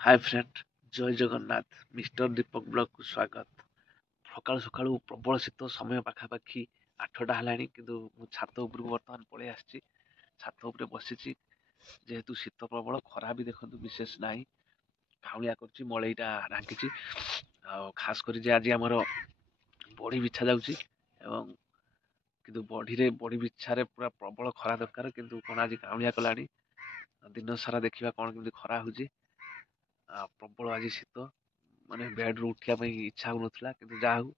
Hi friend, जय Jagannath. Mister दीपक blog को स्वागत। सकाळु सकाळु प्रबल शीत समय पाखापाखि 8टा हेलाणी किंतु मु छात उपरକୁ ବର୍ତ୍ତମାନ ପଳେଇ ଆସିଛି। ଛାତ ଉପରେ ବସିଛି ଯେହେତୁ ଶୀତ ପ୍ରବଳ, ଖରା ବି ଦେଖନ୍ତୁ ବିଶେଷ ନାହିଁ, କାଉଁଳିଆ କରୁଛି, ମଳେଇଟା ଢାଙ୍କିଛି। ଆଉ ଖାସ କରି ଯେ ଆଜି ଆମର ବଢି ବିଛା ଯାଉଛି ଏବଂ କିନ୍ତୁ ବଢି ବିଛାରେ ପୁରା ପ୍ରବଳ ଖରା ଦରକାର, କିନ୍ତୁ କଣ ଆଜି କାଉଁଳିଆ କଲାଣି। ଦିନ ସାରା ଦେଖିବା କଣ କେମିତି ଖରା ହଉଛି। ପ୍ରବଳ ଆଜି ଶୀତ, ମାନେ ବେଡରୁ ଉଠିବା ପାଇଁ ଇଚ୍ଛା ହଉନଥିଲା, କିନ୍ତୁ ଯାହା ହଉ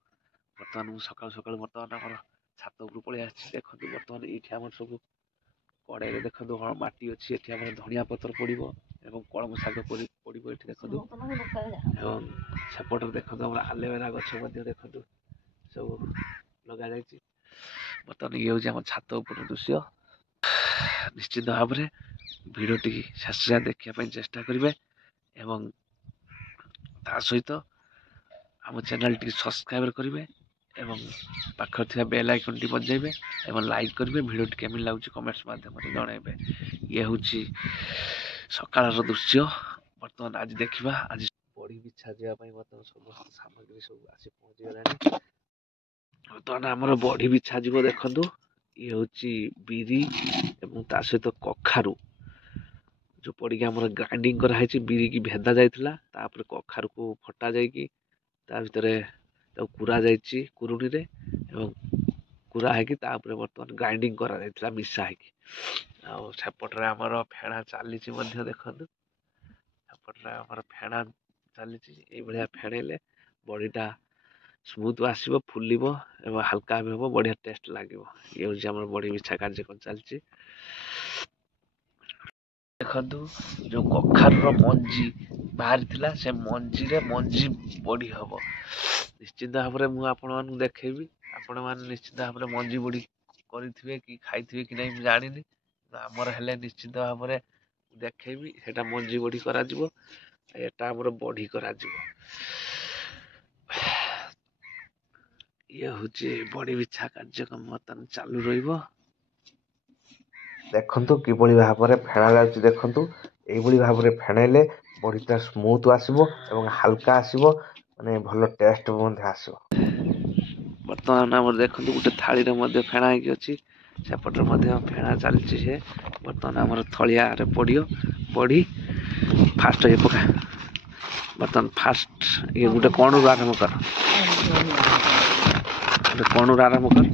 ବର୍ତ୍ତମାନ ମୁଁ ସକାଳୁ ସକାଳୁ ବର୍ତ୍ତମାନ ଆମର ଛାତ ଉପରୁ ପଳେଇ ଆସିଛି। ଦେଖନ୍ତୁ ବର୍ତ୍ତମାନ ଏଇଠି ଆମର ସବୁ କଡ଼େଇରେ ଦେଖନ୍ତୁ କଣ ମାଟି ଅଛି, ଏଠି ଆମର ଧଣିଆ ପତ୍ର ପଡିବ ଏବଂ କଳମ ଶାଗ ପଡିବ ଏଠି ଦେଖନ୍ତୁ। ଏବଂ ସେପଟରେ ଦେଖନ୍ତୁ ଆମର ଆଲୋଭେରା ଗଛ ମଧ୍ୟ ଦେଖନ୍ତୁ ସବୁ ଲଗାଯାଇଛି। ବର୍ତ୍ତମାନ ଇଏ ହଉଛି ଆମ ଛାତ ଉପର ଦୃଶ୍ୟ। ନିଶ୍ଚିତ ଭାବରେ ଭିଡ଼ିଓଟି ଶେଷ ଯାଏଁ ଦେଖିବା ପାଇଁ ଚେଷ୍ଟା କରିବେ ଏବଂ ତା ସହିତ ଆମ ଚ୍ୟାନେଲଟି ସବସ୍କ୍ରାଇବ କରିବେ ଏବଂ ପାଖରେ ଥିବା ବେଲ୍ ଆଇକନଟି ବଜାଇବେ ଏବଂ ଲାଇକ୍ କରିବେ। ଭିଡ଼ିଓଟି କେମିତି ଲାଗୁଛି କମେଣ୍ଟସ ମାଧ୍ୟମରେ ଜଣାଇବେ। ଇଏ ହେଉଛି ସକାଳର ଦୃଶ୍ୟ। ବର୍ତ୍ତମାନ ଆଜି ଦେଖିବା, ଆଜି ବଢି ବିଛା ଯିବା ପାଇଁ ବର୍ତ୍ତମାନ ସମସ୍ତ ସାମଗ୍ରୀ ସବୁ ଆସି ପହଞ୍ଚିଗଲାଣି। ବର୍ତ୍ତମାନ ଆମର ବଢି ବିଛା ଯିବ। ଦେଖନ୍ତୁ ଇଏ ହେଉଛି ବିରି ଏବଂ ତା ସହିତ କଖାରୁ ଯୋଉ ପଡିକି ଆମର ଗ୍ରାଇଣ୍ଡିଙ୍ଗ କରାହେଇଛି। ବିରିକି ଭେଦା ଯାଇଥିଲା, ତାପରେ କଖାରୁକୁ ଫଟା ଯାଇକି ତା ଭିତରେ ତାକୁ କୁରା ଯାଇଛି କୁରୁଣିରେ ଏବଂ କୁରା ହେଇକି ତାପରେ ବର୍ତ୍ତମାନ ଗ୍ରାଇଣ୍ଡିଙ୍ଗ କରାଯାଇଥିଲା ମିଶା ହେଇକି। ଆଉ ସେପଟରେ ଆମର ଫେଣା ଚାଲିଛି ମଧ୍ୟ ଦେଖନ୍ତୁ, ସେପଟରେ ଆମର ଫେଣା ଚାଲିଛି। ଏଇଭଳିଆ ଫେଣେଇଲେ ବଢିଟା ସ୍ମୁଥ ଆସିବ, ଫୁଲିବ ଏବଂ ହାଲକା ବି ହବ, ବଢିଆ ଟେଷ୍ଟ ଲାଗିବ। ଇଏ ହେଉଛି ଆମର ବଢି ବିଛା କାର୍ଯ୍ୟକ୍ରମ ଚାଲିଛି। ଦେଖନ୍ତୁ ଯୋଉ କଖାରୁର ମଞ୍ଜି ବାହାରିଥିଲା, ସେ ମଞ୍ଜିରେ ମଞ୍ଜି ବଢି ହବ। ନିଶ୍ଚିତ ଭାବରେ ମୁଁ ଆପଣମାନଙ୍କୁ ଦେଖେଇବି। ଆପଣମାନେ ନିଶ୍ଚିତ ଭାବରେ ମଞ୍ଜି ବଢି କରିଥିବେ କି ଖାଇଥିବେ କି ନାହିଁ ମୁଁ ଜାଣିନି, ଆମର ହେଲେ ନିଶ୍ଚିତ ଭାବରେ ଦେଖେଇବି। ସେଟା ମଞ୍ଜି ବଢି କରାଯିବ, ଏଟା ଆମର ବଢି କରାଯିବ। ଇଏ ହଉଛି ବଢି ବିଛା କାର୍ଯ୍ୟକ୍ରମ ବର୍ତ୍ତମାନ ଚାଲୁ ରହିବ। ଦେଖନ୍ତୁ କିଭଳି ଭାବରେ ଫେଣା ଯାଉଛି। ଦେଖନ୍ତୁ ଏଇଭଳି ଭାବରେ ଫେଣେଇଲେ ବଢିଟା ସ୍ମୁଥ ଆସିବ ଏବଂ ହାଲକା ଆସିବ, ମାନେ ଭଲ ଟେଷ୍ଟ ମଧ୍ୟ ଆସିବ। ବର୍ତ୍ତମାନ ଆମର ଦେଖନ୍ତୁ ଗୋଟେ ଥାଳିରେ ମଧ୍ୟ ଫେଣା ହେଇକି ଅଛି, ସେପଟରେ ମଧ୍ୟ ଫେଣା ଚାଲିଛି। ସେ ବର୍ତ୍ତମାନ ଆମର ଥଳିଆରେ ପଡିବ ବଢି। ଫାଷ୍ଟ ଇଏ ପକା, ବର୍ତ୍ତମାନ ଫାଷ୍ଟ ଇଏ ଗୋଟେ କଣରୁ ଆରମ୍ଭ କର, ଗୋଟେ କଣରୁ ଆରମ୍ଭ କର।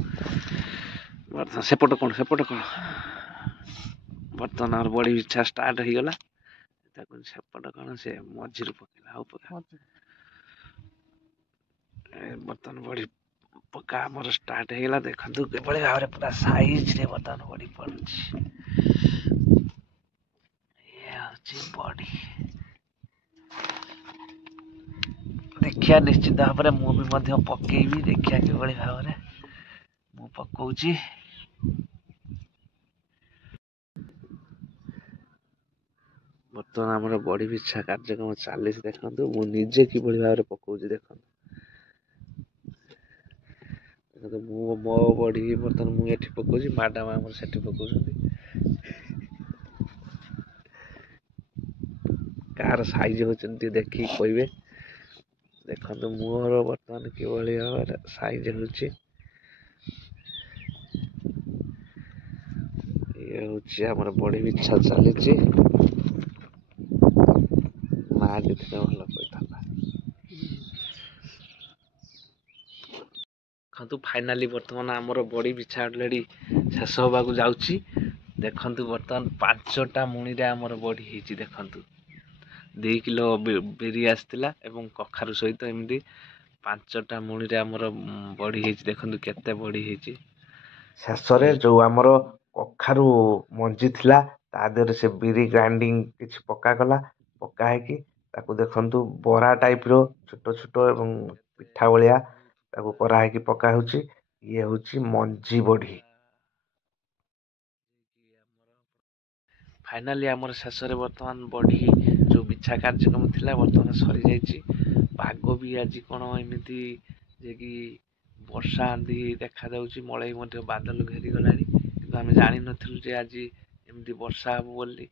ବର୍ତ୍ତମାନ ସେପଟ କଣ ବର୍ତ୍ତମାନ ଆମର ବଢି ବିଛା ଷ୍ଟାର୍ଟ ହେଇଗଲା। ତାକୁ ସେପଟ କଣ ସେ ମଝିରୁ ପକେଇଲା, ହଉ ପକା। ବର୍ତ୍ତମାନ ବଢି ପକା ଆମର ଷ୍ଟାର୍ଟ ହେଇଗଲା। ଦେଖନ୍ତୁ କିଭଳି ଭାବରେ ପୁରା ସାଇଜରେ ବର୍ତ୍ତମାନ ବଢି ପଡୁଛି। ଇଏ ହଉଛି ବଢି। ଦେଖିବା ନିଶ୍ଚିତ ଭାବରେ ମୁଁ ବି ମଧ୍ୟ ପକେଇବି, ଦେଖିବା କିଭଳି ଭାବରେ ମୁଁ ପକଉଛି। ବର୍ତ୍ତମାନ ଆମର ବଢି ବିଛା କାର୍ଯ୍ୟକ୍ରମ ଚାଲିଛି। ଦେଖନ୍ତୁ ମୁଁ ନିଜେ କିଭଳି ଭାବରେ ପକଉଛି। ଦେଖନ୍ତୁ ମୁଁ ମୋ ବଢି ବର୍ତ୍ତମାନ ମୁଁ ଏଠି ପକଉଛି, ମ୍ୟାଡାମ ଆମର ସେଠି ପକଉଛନ୍ତି। କାହାର ସାଇଜ ହଉଛନ୍ତି ଟିକେ ଦେଖିକି କହିବେ। ଦେଖନ୍ତୁ ମୋର ବର୍ତ୍ତମାନ କିଭଳି ଭାବରେ ସାଇଜ ହଉଛି। ଇଏ ହଉଛି ଆମର ବଢି ବିଛା ଚାଲିଛି। ମା ଥିଲେ ଭଲ କହିଥାନ୍ତା। ଦେଖନ୍ତୁ ଫାଇନାଲି ବର୍ତ୍ତମାନ ଆମର ବଢି ବିଛା ଅଲରେଡି ଶେଷ ହବାକୁ ଯାଉଛି। ଦେଖନ୍ତୁ ବର୍ତ୍ତମାନ 5ଟା ମୁଣିରେ ଆମର ବଢି ହେଇଛି। ଦେଖନ୍ତୁ 2 କିଲୋ ବିରି ଆସିଥିଲା ଏବଂ କଖାରୁ ସହିତ ଏମିତି 5ଟା ମୁଣିରେ ଆମର ବଢି ହେଇଛି। ଦେଖନ୍ତୁ କେତେ ବଢି ହେଇଛି। ଶେଷରେ ଯୋଉ ଆମର କଖାରୁ ମଞ୍ଜି ଥିଲା ତା ଦେହରେ ସେ ବିରି ଗ୍ରାଇଣ୍ଡିଙ୍ଗ କିଛି ପକାଗଲା, ପକା ହେଇକି ତାକୁ ଦେଖନ୍ତୁ ବରା ଟାଇପର ଛୋଟ ଛୋଟ ଏବଂ ପିଠା ଭଳିଆ ତାକୁ କରାହେଇକି ପକା ହଉଛି। ଇଏ ହଉଛି ମଞ୍ଜି ବଢି। ଫାଇନାଲି ଆମର ଶେଷରେ ବର୍ତ୍ତମାନ ବଢି ଯୋଉ ବିଛା କାର୍ଯ୍ୟକ୍ରମ ଥିଲା ବର୍ତ୍ତମାନ ସରିଯାଇଛି। ପାଗ ବି ଆଜି କଣ ଏମିତି ଯେ କି ବର୍ଷା ଆନ୍ଧି ଦେଖାଯାଉଛି, ମଳେଇ ମଧ୍ୟ ବାଦଲ ଘେରିଗଲାଣି, କିନ୍ତୁ ଆମେ ଜାଣିନଥିଲୁ ଯେ ଆଜି ଏମିତି ବର୍ଷା ହବ ବୋଲି।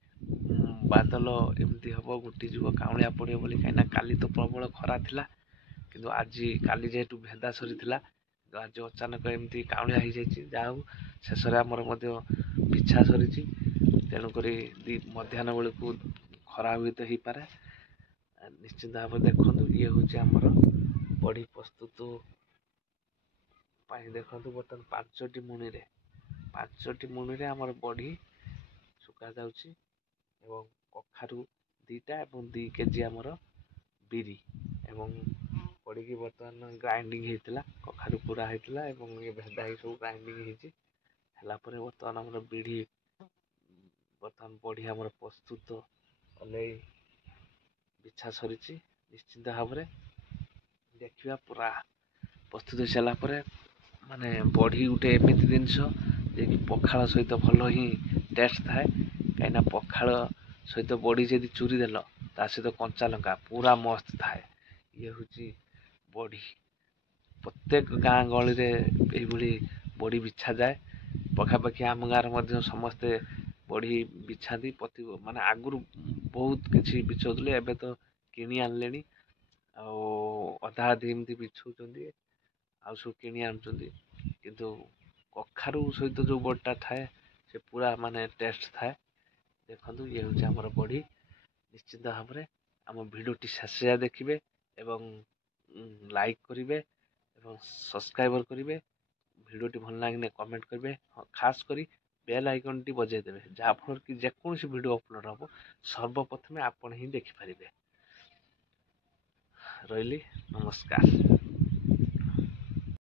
ବାଦଲ ଏମିତି ହେବ ଘୁଟିଯିବ କାଉଁଳିଆ ପଡ଼ିବ ବୋଲି, କାହିଁକିନା କାଲି ତ ପ୍ରବଳ ଖରା ଥିଲା, କିନ୍ତୁ ଆଜି କାଲି ଯେହେତୁ ଭେଦା ସରିଥିଲା କିନ୍ତୁ ଆଜି ଅଚାନକ ଏମିତି କାଉଁଳିଆ ହେଇଯାଇଛି। ଯାହା ହଉ ଶେଷରେ ଆମର ମଧ୍ୟ ପିଛା ସରିଛି, ତେଣୁକରି ମଧ୍ୟାହ୍ନ ବେଳକୁ ଖରା ହୁଏତ ହେଇପାରେ। ନିଶ୍ଚିନ୍ତ ଭାବରେ ଦେଖନ୍ତୁ, ଇଏ ହେଉଛି ଆମର ବଢ଼ି ପ୍ରସ୍ତୁତ ପାଇଁ। ଦେଖନ୍ତୁ ବର୍ତ୍ତମାନ ପାଞ୍ଚଟି ମୁଣିରେ ଆମର ବଢ଼ି ଶୁକାଯାଉଛି ଏବଂ କଖାରୁ 2ଟା ଏବଂ 2 କେଜି ଆମର ବିରି ଏବଂ ପଡ଼ିକି ବର୍ତ୍ତମାନ ଗ୍ରାଇଣ୍ଡିଙ୍ଗ ହେଇଥିଲା, କଖାରୁ ପୁରା ହେଇଥିଲା ଏବଂ ଇଏ ଭେଦା ହେଇ ସବୁ ଗ୍ରାଇଣ୍ଡିଙ୍ଗ ହେଇଛି। ହେଲା ପରେ ବର୍ତ୍ତମାନ ଆମର ବଢ଼ି ଆମର ପ୍ରସ୍ତୁତ ଅଲେଇ ବିଛା ସରିଛି। ନିଶ୍ଚିନ୍ତ ଭାବରେ ଦେଖିବା ପୁରା ପ୍ରସ୍ତୁତ ହେଇସାରିଲା ପରେ, ମାନେ ବଢ଼ି ଗୋଟେ ଏମିତି ଜିନିଷ ଯିଏକି ପଖାଳ ସହିତ ଭଲ ହିଁ ଟେଷ୍ଟ ଥାଏ। କାହିଁକିନା ପଖାଳ ସହିତ ବଢ଼ି ଯଦି ଚୁରି ଦେଲ, ତା ସହିତ କଞ୍ଚା ଲଙ୍କା ପୁରା ମସ୍ତ ଥାଏ। ଇଏ ହେଉଛି ବଢ଼ି। ପ୍ରତ୍ୟେକ ଗାଁ ଗହଳିରେ ଏଇଭଳି ବଢ଼ି ବିଛାଯାଏ। ପାଖାପାଖି ଆମ ଗାଁରେ ମଧ୍ୟ ସମସ୍ତେ ବଢ଼ି ବିଛାନ୍ତି। ମାନେ ଆଗରୁ ବହୁତ କିଛି ବିଛଉଥିଲେ, ଏବେ ତ କିଣି ଆଣିଲେଣି ଆଉ ଅଧା ଅଧି ଏମିତି ବିଛଉଛନ୍ତି, ଆଉ ସବୁ କିଣି ଆଣୁଛନ୍ତି। କିନ୍ତୁ କଖାରୁ ସହିତ ଯେଉଁ ବଢ଼ିଟା ଥାଏ ସେ ପୁରା ମାନେ ଟେଷ୍ଟ ଥାଏ। ଦେଖନ୍ତୁ ଇଏ ହେଉଛି ଆମର ବଢ଼ି। ନିଶ୍ଚିନ୍ତ ଭାବରେ ଆମ ଭିଡ଼ିଓଟି ଶେଷ ଯାଏଁ ଦେଖିବେ ଏବଂ ଲାଇକ୍ କରିବେ ଏବଂ ସବସ୍କ୍ରାଇବର କରିବେ। ଭିଡ଼ିଓଟି ଭଲ ଲାଗିଲେ କମେଣ୍ଟ କରିବେ, ଖାସ୍ କରି ବେଲ୍ ଆଇକନ୍ଟି ବଜାଇ ଦେବେ, ଯାହାଫଳରେ କି ଯେକୌଣସି ଭିଡ଼ିଓ ଅପଲୋଡ଼ ହେବ ସର୍ବପ୍ରଥମେ ଆପଣ ହିଁ ଦେଖିପାରିବେ। ରହିଲି, ନମସ୍କାର।